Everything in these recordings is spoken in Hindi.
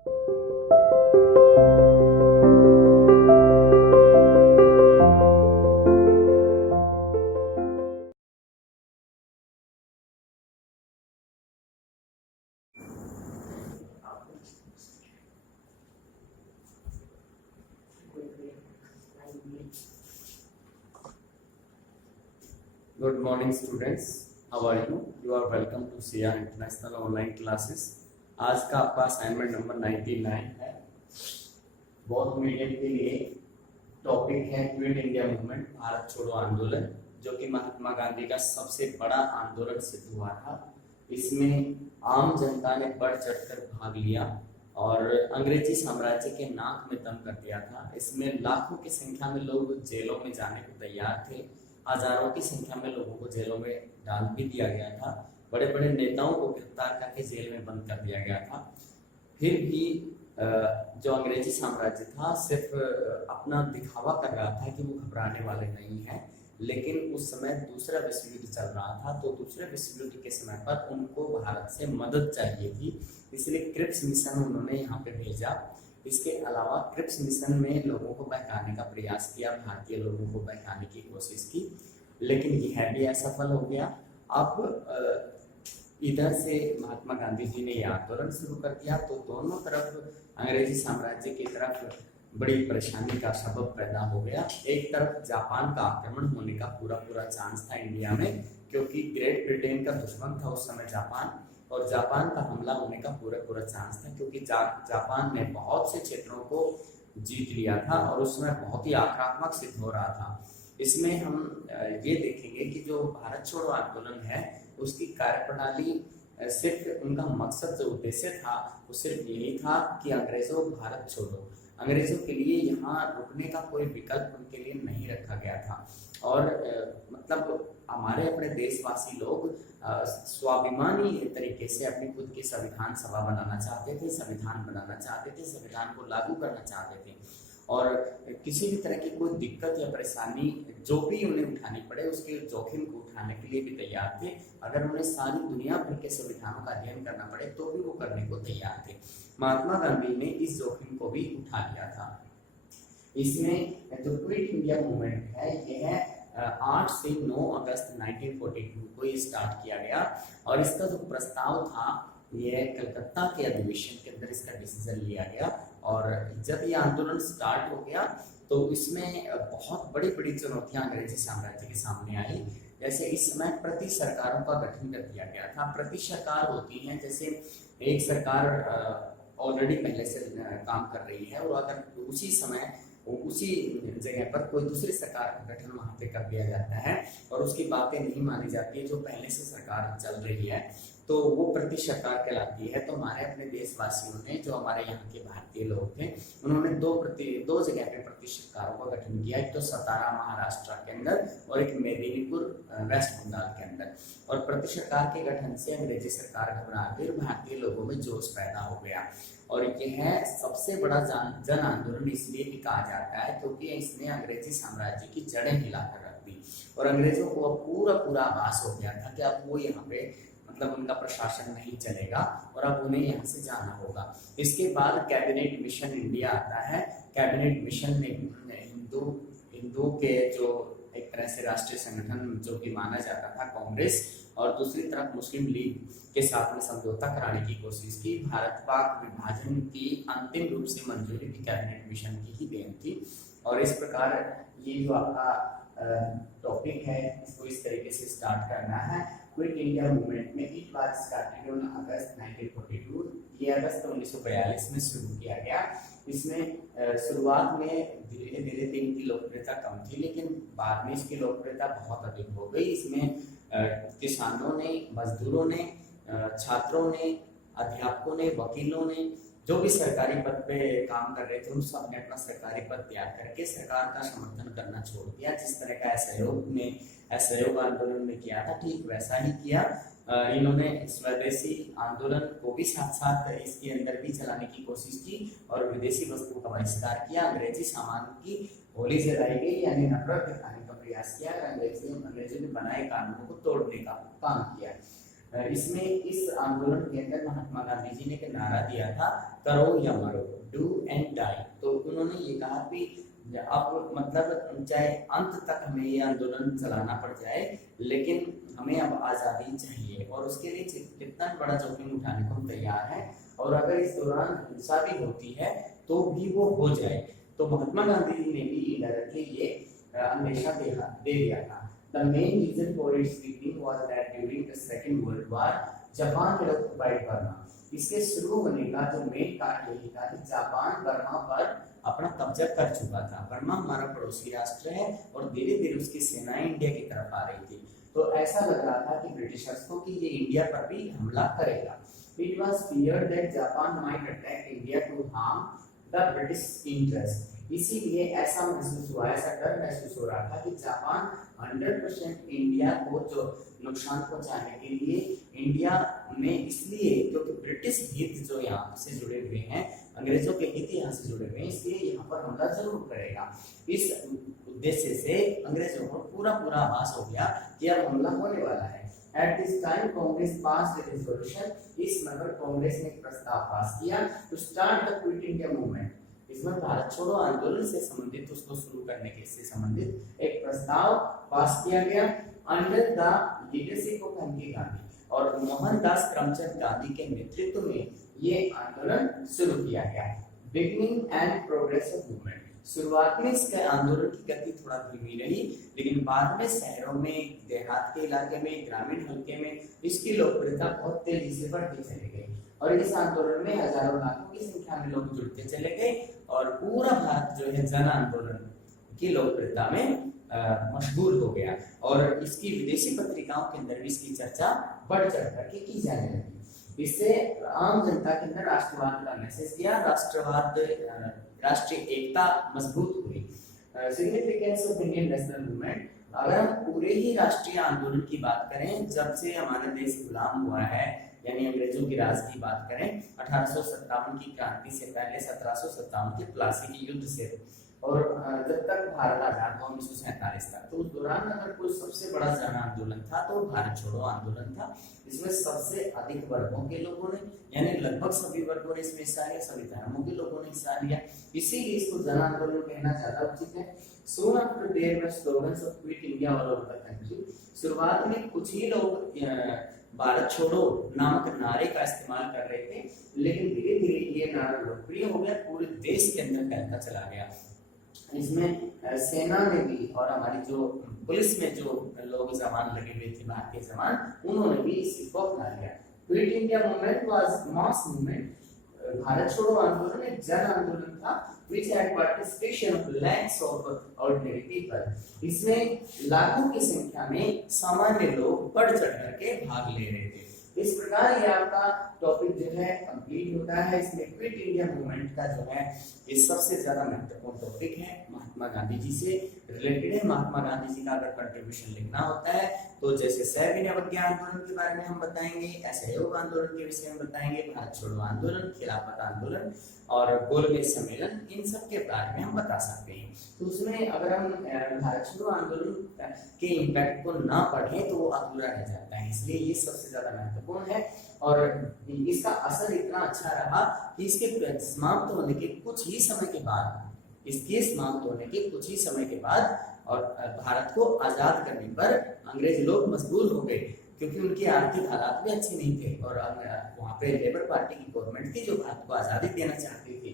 Good morning students, how are you? You are welcome to CR International Online Classes। आज का आपका असाइनमेंट नंबर 99 है। बौद्ध मीडियम के लिए टॉपिक है क्विट इंडिया मूवमेंट, भारत छोड़ो आंदोलन, जो कि महात्मा गांधी का सबसे बड़ा आंदोलन सिद्ध हुआ था। इसमें आम जनता ने बढ़ चढ़कर भाग लिया और अंग्रेजी साम्राज्य के नाक में दम कर दिया था। इसमें लाखों की संख्या में लोग जेलों में जाने को तैयार थे, हजारों की संख्या में लोगों को जेलों में डाल भी दिया गया था, बड़े बड़े नेताओं को गिरफ्तार करके जेल में बंद कर दिया गया था। फिर भी जो अंग्रेजी साम्राज्य था सिर्फ अपना दिखावा कर रहा था कि वो घबराने वाले नहीं हैं, लेकिन उस समय दूसरा विश्व युद्ध चल रहा था। तो दूसरे विश्व युद्ध के समय पर उनको भारत से मदद चाहिए थी, इसलिए क्रिप्स मिशन उन्होंने यहाँ पे भेजा। इसके अलावा क्रिप्स मिशन में लोगों को बहकाने का प्रयास किया, भारतीय लोगों को बहकाने की कोशिश की, लेकिन यह भी असफल हो गया। अब इधर से महात्मा गांधी जी ने यह आंदोलन शुरू कर दिया, तो दोनों तरफ अंग्रेजी साम्राज्य की तरफ बड़ी परेशानी का सबब पैदा हो गया। एक तरफ जापान का आक्रमण होने का पूरा चांस था इंडिया में, क्योंकि ग्रेट ब्रिटेन का दुश्मन था उस समय जापान, और जापान का हमला होने का पूरा चांस था, क्योंकि जापान ने बहुत से क्षेत्रों को जीत लिया था और उस समय बहुत ही आक्रामक सिद्ध हो रहा था। इसमें हम ये देखेंगे कि जो भारत छोड़ो आंदोलन है उसकी कार्यप्रणाली, सिर्फ उनका मकसद, जो उद्देश्य था वो सिर्फ यही था कि अंग्रेजों भारत छोड़ो। अंग्रेजों के लिए यहाँ रुकने का कोई विकल्प उनके लिए नहीं रखा गया था। और मतलब हमारे अपने देशवासी लोग स्वाभिमानी तरीके से अपनी खुद की संविधान सभा बनाना चाहते थे, संविधान बनाना चाहते थे, संविधान को लागू करना चाहते थे, और किसी भी तरह की कोई दिक्कत या परेशानी जो भी उन्हें उठानी पड़े उसके जोखिम को उठाने के लिए भी तैयार थे। अगर उन्हें सारी दुनिया भर के संविधानों का अध्ययन करना पड़े तो भी वो करने को तैयार थे। महात्मा गांधी ने इस जोखिम को भी उठा लिया था। इसमें जो क्विट इंडिया मूवमेंट है यह 8 से 9 अगस्त 1942 को ये स्टार्ट किया गया, और इसका जो प्रस्ताव था यह कलकत्ता के अधिवेशन के अंदर इसका डिसीजन लिया गया। और जब ये आंदोलन स्टार्ट हो गया तो इसमें बहुत बड़ी बड़ी चुनौतियां अंग्रेजी साम्राज्य के सामने आई। जैसे इस समय प्रति सरकारों का गठन कर दिया गया था। प्रति सरकार होती है जैसे एक सरकार ऑलरेडी पहले से काम कर रही है, और अगर उसी समय उसी जगह पर कोई दूसरी सरकार का गठन वहां पे कर दिया जाता है और उसकी बातें नहीं मानी जाती है जो पहले से सरकार चल रही है, तो वो प्रति सरकार कहलाती है। तो हमारे अपने देशवासियों ने, जो हमारे यहाँ के भारतीय लोग थे, उन्होंने दो जगह पे प्रति सरकारों का गठन किया। एक तो सतारा महाराष्ट्र के अंदर और एक मेदिनीपुर वेस्ट बंगाल के अंदर। और प्रति सरकार के गठन से अंग्रेजी सरकार घबरा गई, भारतीय लोगों में जोश पैदा हो गया। और यह सबसे बड़ा जन आंदोलन इसलिए भी कहा जाता है क्योंकि इसने अंग्रेजी साम्राज्य की जड़ें हिलाकर रख दी, और अंग्रेजों को अब पूरा आभास हो गया था कि अब वो यहाँ पे मतलब उनका प्रशासन नहीं चलेगा और अब उन्हें यहाँ से जाना होगा। इसके बाद कैबिनेट मिशन इंडिया आता है। कैबिनेट मिशन में हिंदू के जो एक तरह से राष्ट्रीय संगठन जो कि माना जाता था कांग्रेस, और दूसरी तरफ मुस्लिम लीग के साथ में समझौता कराने की कोशिश की। भारत पाक विभाजन की अंतिम रूप से मंजूरी भी कैबिनेट मिशन की ही देन थी। और इस प्रकार ये जो आपका टॉपिक है इसको इस तरीके से स्टार्ट करना है। क्विट इंडिया मूवमेंट में it was started on August 1942। ये अगस्त 1942 में शुरू किया गया। इसमें शुरुआत में धीरे धीरे इनकी लोकप्रियता कम थी, लेकिन बाद में इसकी लोकप्रियता बहुत अधिक हो गई। इसमें किसानों ने, मजदूरों ने, छात्रों ने, अध्यापकों ने, वकीलों ने, जो भी सरकारी पद पे काम कर रहे थे उन सब ने अपना सरकारी पद त्याग करके सरकार का समर्थन करना छोड़ दिया। जिस तरह का असहयोग आंदोलन में किया था ठीक वैसा ही किया। इन्होंने स्वदेशी आंदोलन को भी साथ साथ इसके अंदर भी चलाने की कोशिश की और विदेशी वस्तुओं का बहिष्कार किया। अंग्रेजी सामान की होली जलाई गई, यानी नफरत दिखाने का प्रयास किया। अंग्रेजों ने बनाए कानूनों को तोड़ने का काम किया। इसमें इस आंदोलन के अंदर महात्मा गांधी जी ने एक नारा दिया था, करो या मरो, डू एंड डाई। तो उन्होंने ये कहा कि अब मतलब चाहे अंत तक हमें ये आंदोलन चलाना पड़ जाए, लेकिन हमें अब आज़ादी चाहिए और उसके लिए कितना बड़ा जोखिम उठाने को हम तैयार हैं, और अगर इस दौरान हिंसा भी होती है तो भी वो हो जाए। तो महात्मा गांधी जी ने भी इनडायरेक्टली ये अंदेशा दे दिया था। The main reason for its beginning was that during the Second World War, Japan had occupied Burma. इसके शुरू होने का जो मेन कारण यही था कि जापान बर्मा पर अपना कब्जा कर चुका था। बर्मा हमारा पड़ोसी राष्ट्र है और धीरे धीरे उसकी सेनाएं इंडिया की तरफ आ रही थी, तो ऐसा लग रहा था कि ब्रिटिशर्स को कि ये इंडिया पर भी हमला करेगा। It was feared that Japan might attack India to harm the British interest. इसीलिए ऐसा महसूस हुआ, ऐसा डर महसूस हो रहा था कि जापान 100% इंडिया को जो नुकसान पहुंचाने के लिए इंडिया में, इसलिए क्योंकि ब्रिटिश हित जो यहाँ से जुड़े हुए हैं, अंग्रेजों के हित यहाँ से जुड़े हुए हैं, इसलिए यहाँ पर हमला जरूर करेगा। इस उद्देश्य से अंग्रेजों को पूरा आभास हो गया कि अब हमला होने वाला है। At this time, Congress passed a resolution. इस नगर कांग्रेस ने एक प्रस्ताव पास किया to start the Quit India movement. इसमें भारत छोड़ो आंदोलन से संबंधित, उसको शुरू करने के से संबंधित एक प्रस्ताव पास किया गया under the leadership of MK. Gandhi, और मोहनदास करमचंद गांधी के नेतृत्व में ये आंदोलन शुरू किया गया। Beginning and progress of movement. शुरुआत में इसके आंदोलन की गति थोड़ा धीमी रही, लेकिन बाद में शहरों में, देहात के इलाके में, ग्रामीण हल्के में इसकी लोकप्रियता बहुत तेजी से बढ़ती चली गई, और इस आंदोलन में हजारों लाखों की संख्या में लोग जुड़ते चले गए, और पूरा भारत जो है जन आंदोलन की लोकप्रियता में मशहूर हो गया, और इसकी विदेशी पत्रिकाओं के अंदर भी इसकी चर्चा बढ़ चढ़ करके की जाने लगी। इससे आम जनता के अंदर राष्ट्रवाद का मैसेज दिया, राष्ट्रीय एकता मजबूत हुई। Significance of Indian national movement. अगर हम पूरे ही राष्ट्रीय आंदोलन की बात करें, जब से हमारा देश गुलाम हुआ है, यानी अंग्रेजों की राज की बात करें, 1857 की क्रांति से पहले 1757 के प्लासी के युद्ध से, और जब तक भारत आजाद हुआ 1947 तक, तो उस दौरान अगर कोई सबसे बड़ा जन आंदोलन था तो भारत छोड़ो आंदोलन था। इसमें सबसे अधिक वर्गों के लोगों ने, यानी लगभग सभी वर्गों ने इसमें हिस्सा लिया, सभी धर्मों के लोगों ने हिस्सा लिया, इसीलिए इसको जन आंदोलन कहना ज्यादा उचित है। Soon after there were slogans of Quit India all over the country. शुरुआत में कुछ ही लोग भारत छोड़ो नामक नारे का इस्तेमाल कर रहे थे, लेकिन धीरे धीरे ये नारा लोकप्रिय हो गया, पूरे देश के अंदर फैलता चला गया। इसमें सेना में भी और हमारी जो पुलिस में जो लोग जवान लगे हुए थे, भारतीय जवान, उन्होंने भी इसको अपना लिया। Quit India movement was mass movement. Bharat छोड़ो आंदोलन एक जन आंदोलन था, which had participation of lakhs of ordinary people। इसमें लाखों की संख्या में सामान्य लोग बढ़ चढ़ करके भाग ले रहे थे। इस प्रकार ये आपका टॉपिक जो है कंप्लीट होता है। इसमें क्विट इंडिया मूवमेंट का जो है ये सबसे ज्यादा महत्वपूर्ण टॉपिक है, महात्मा गांधी जी से रिलेटेड है। महात्मा गांधी जी का अगर कंट्रीब्यूशन लिखना होता है तो जैसे सविनय अवज्ञा आंदोलन के बारे में हम बताएंगे, असहयोग आंदोलन के विषय में बताएंगे, भारत छोड़ो आंदोलन, खिलाफत आंदोलन और गोलमेज सम्मेलन, इन सब के बारे में हम बता सकते हैं। तो उसमें अगर हम भारत छोड़ो आंदोलन के इम्पैक्ट को ना पढ़ें तो वो अधूरा रह जाता है, इसलिए ये सबसे ज्यादा महत्वपूर्ण है। और इसका असर इतना अच्छा रहा कि इसके समाप्त होने के कुछ ही समय के बाद और भारत को आजाद करने पर अंग्रेज लोग मजबूर हो गए, क्योंकि उनके आर्थिक हालात भी अच्छे नहीं थे, और वहाँ पे लेबर पार्टी की गवर्नमेंट थी जो भारत को आजादी देना चाहती थी।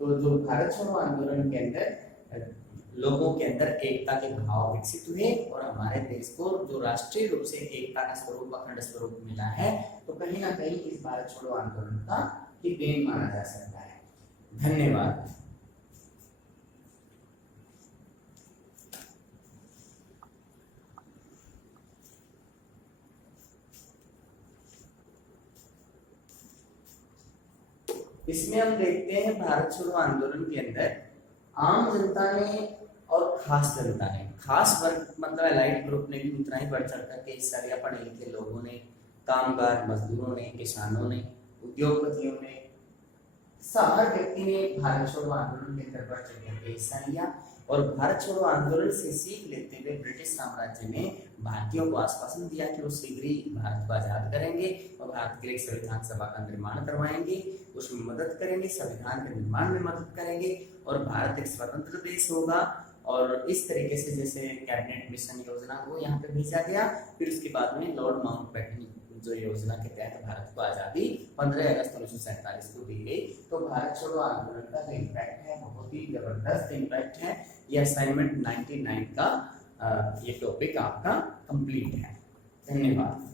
तो जो भारत छोड़ो आंदोलन के अंदर लोगों के अंदर एकता के भाव विकसित हुए, और हमारे देश को जो राष्ट्रीय रूप से एकता का स्वरूप, अखंड स्वरूप मिला है, तो कहीं ना कहीं इस भारत छोड़ो आंदोलन का ही देन माना जा सकता है। धन्यवाद। इसमें हम देखते हैं भारत छोड़ो आंदोलन के अंदर आम जनता ने और खास जनता ने, खास वर्ग मतलब एलाइड ग्रुप ने भी उतना ही बढ़ चढ़ करके हिस्सा लिया। पढ़े लिखे लोगों ने, कामगार मजदूरों ने, किसानों ने, उद्योगपतियों ने, हर व्यक्ति ने भारत छोड़ो आंदोलन के अंदर बढ़ चढ़ करके हिस्सा लिया। और भारत छोड़ो आंदोलन से सीख लेते हुए ब्रिटिश साम्राज्य ने भारतीयों को आश्वासन दिया कि वो शीघ्र ही भारत को आजाद करेंगे और भारत के लिए एक संविधान सभा का निर्माण करवाएंगे, उसमें मदद करेंगे, संविधान के निर्माण में मदद करेंगे और भारत एक स्वतंत्र देश होगा। और इस तरीके से जैसे कैबिनेट मिशन योजना को यहाँ पे भेजा गया। फिर उसके बाद में लॉर्ड माउंटबेटन जो योजना के तहत भारत को आजादी 15 अगस्त 1947 को दी गई। तो भारत छोड़ो आंदोलन का जो इम्पैक्ट है बहुत ही जबरदस्त इम्पैक्ट है। ये असाइनमेंट 99 का ये टॉपिक आपका कंप्लीट है। धन्यवाद।